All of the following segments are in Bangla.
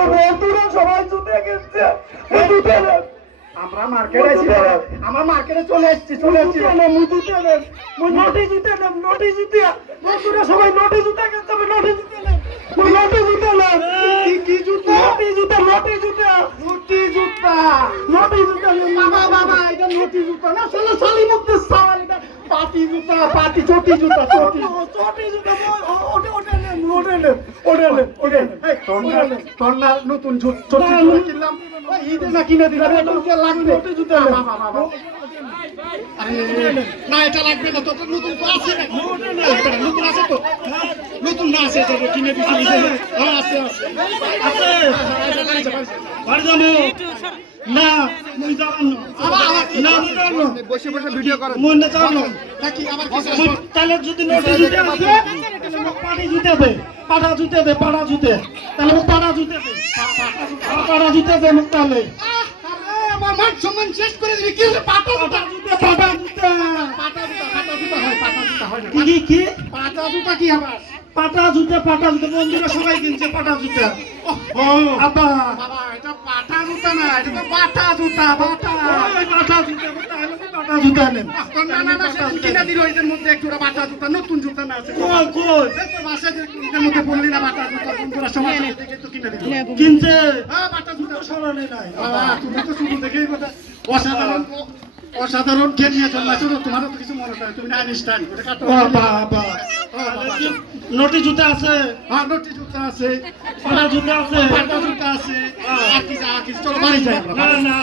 আমার বন্ধুরা সবাই জুতে কিনছে, জুতে নেন। আমরা মার্কেটে আছি, আমরা মার্কেটে চলে এসেছি। জুতে নেন, নটি জুতে নেন, নটি জুতে। বন্ধুরা সবাই নটি জুতে কিনছে, নটি জুতে নেন, নটি জুতে নেন। কি জুতা? নটি জুতে, নটি জুতে, নটি জুতা। নটি জুতে নেন। বাবা বাবা, এটা নটি জুতা না, শালা শালি মুক্ত সাওয়াল, এটা পাটি জুতা, পাটি চটি জুতা, চটি। চটি জুতে, ওটা নেন, ওটা নেন, ওটা নেন, ওটা নেন। এই তোর না নতুন চটি জুতা কিনলাম, ওই ঈদে না কিনে দিলাম, এটা তোকে লাগবে। নটি জুতে নেন। বাবা বাবা, আরে না, এটা লাগবে না, তোর নতুন তো আছে না, নতুন আছে তো, নতুন না আছে, এটা কিনে দিছি ঈদে। হ্যাঁ আছে আছে আছে। বাড়ি যাবো না, মুই যাবান না, না মুই যাবান না, বসে বসে ভিডিও করো। মুই না যাবান না। নাকি আবার কিছু মুই তাহলে যদি নটি জুতে আছে, তাহলে মোক পাটি জুতে দে, পাটা জুতে দে, পাটা জুতে। তাহলে মোক পাটা জুতে দে, পাটা জুতে দে মোক তাহলে। আমার মান সম্মান শেষ করে দিবি, কি হলো? পাটা পাটা জুতে, পাটা জুতে। পাটা জুতা হয়, পাটা জুতা হয় না। কি পাটা জুতা কি আবার? পাটা জুতে, পাটা জুতে। বন্ধুরা সবাই কিনছে পাটা জুতে। ও আব্বা, বাবা এটা পাটা জুতা না, এটা তো পাটা জুতা, পাটা। ওই পাটা জুতে, তাহলে পাটা জুতে নেন। না না না, সেদিন কিনে দিল, এদের মধ্যে এক জোড়া পাটা জুতা, নতুন জুতা না আছে। কই কই এই তোর বাসায় যে এদের মধ্যে বললি না পাটা জুতা, বন্ধুরা সমাজ থেকে তো কিনে দিল। কিনছে? হ্যাঁ পাটা জুতা। সরানে নাই। বাবা তুমি তো শুধু দেখেই কথা অসাধারণ, অসাধারণ জ্ঞান নিয়ে জন্মাইছো তো, তোমারও তো কিছু মনে হয়, তুমি না আইনস্টাইন, ওটা কাটো। বাবা, নটি জুতা আছে, হ্যাঁ নটি জুতা আছে, পাটা জুতা আছে। পাটা জুতা আছে, আর কি চলো বাড়ি যাই আমরা। না না না,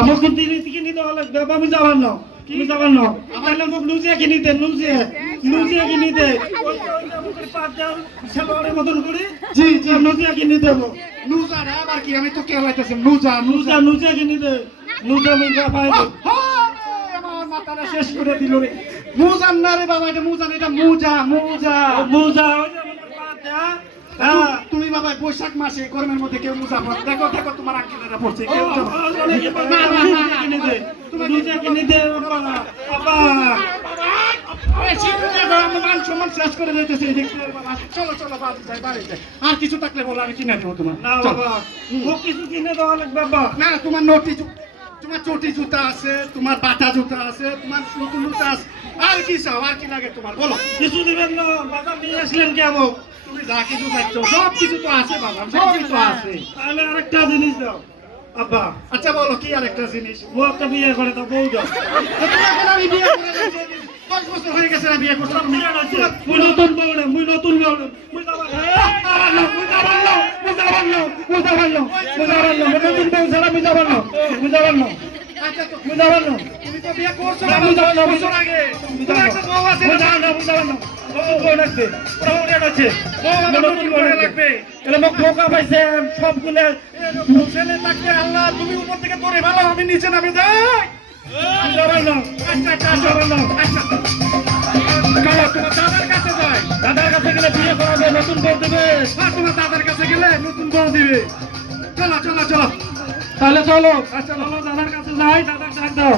আমার কোন দিন কিনে দেওয়া লাগবে, আমি যাবার না, তুমি যাবার না। তাহলে মোক লুজিয়া কিনে দে, লুজিয়া কিনে দে। খেলোয়াড়ের মতন করে জি জি, লুজিয়া কিনে দেবো। নুজা রে, আবার কি আমি তো কে হইতেছি, নুজা নুজা। লুজিয়া কিনে দে, লুজিয়া মুজা পাই দে। আমার মাথাটা শেষ করে দিল রে। মুজান না রে বাবা, এটা মুজান, এটা মুজা মুজা। মুজা ওই যে আমাদের পা দেয়া। হ্যাঁ, তুমি বাবা বৈশাখ মাসে গরমের মধ্যে কেউ মুজা পড়ে, দেখো দেখো তোমার আঙ্কেলেরা পড়ছে, কেউ তো না না না, কিনে দে, লুজিয়া কিনে দে। বাবা, মান সম্মান শেষ করে দিতেছে। চলো চলো বাড়ি যাই, বাড়ি যাই। আর কিছু থাকলে বলো, আমি কিনে দেবো তোমার। না বাবা, ও কিছু কিনে দেওয়া লাগবে বাবা। না তোমার নটি তোমার চটি জুতা আছে, তোমার বাটা জুতা আছে, তোমার নতুন জুতা আছে, আর কি চাও, আর কি লাগে তোমার বলো। কিছু দিবেন না, বাবা নিয়ে আসলেন কেমন? তুমি যা কিছু চাচ্ছ সব কিছু তো আছে বাবা, সব কিছু আছে। তাহলে আরেকটা জিনিস দাও আব্বা। আচ্ছা বলো কি আরেকটা জিনিস? ও একটা বিয়ে করে দাও, বউ দাও। তোমাকে আমি বিয়ে করে দিয়েছি, 10 বছর হয়ে গেছে না বিয়ে করছি। মুই নতুন বউ না, মুই নতুন বউ না, মুই যাবার না, মুই যাবার না, মুই যাবার না, মুই যাবার না, মুই যাবার না, মুই নতুন বউ ছাড়া মুই যাবার না, মুই যাবার না, আচ্ছা তো মুই যাবার না। তুমি তো বিয়ে করছো না, মুই যাবার না, মুই বছর আগে, তোমার একটা বউ আছে, মুই যাবার না, মুই যাবার না। নতুন বউ লাগবে, ওরা ওরে আছে। বউ আমার নতুন করে লাগবে। এলে মোক ধোকা পাইছে সবগুলো। এরকম ছেলে থাকলে আল্লাহ, তুমি উপর থেকে ধরে ভালো, আমি নিচে নামে যাই। মুই যাবার না, আচ্ছা আচ্ছা মুই যাবার না। আচ্ছা, চলো তোমার দাদার কাছে যাই। দাদার কাছে গেলে বিয়ে করাবে, নতুন বউ দেবে। হ্যাঁ তোমার দাদার কাছে গেলে নতুন বউ দিবে। চলো চলো চলো। তাহলে চলো, চলো দাদার কাছে যাই, দাদার ডাক দাও।